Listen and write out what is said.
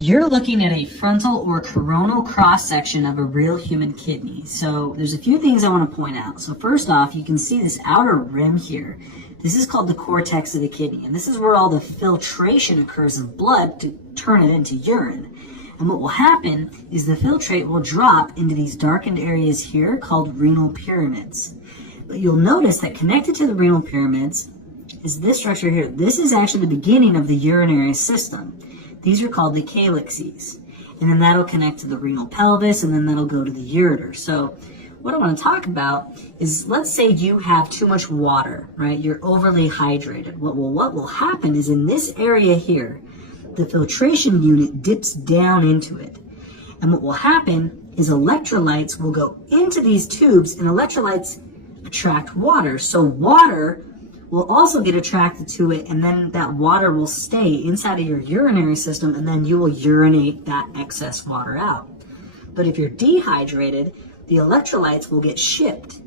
You're looking at a frontal or coronal cross-section of a real human kidney. So there's a few things I want to point out. So first off, you can see this outer rim here. This is called the cortex of the kidney, and this is where all the filtration occurs of blood to turn it into urine. And what will happen is the filtrate will drop into these darkened areas here called renal pyramids. But you'll notice that connected to the renal pyramids is this structure here. This is actually the beginning of the urinary system. These are called the calyxes. And then that'll connect to the renal pelvis, and then that'll go to the ureter. So what I want to talk about is, let's say you have too much water, right? You're overly hydrated. What will happen is in this area here, the filtration unit dips down into it. And what will happen is electrolytes will go into these tubes, and electrolytes attract water. So water will also get attracted to it, and then that water will stay inside of your urinary system, and then you will urinate that excess water out. But if you're dehydrated, the electrolytes will get shipped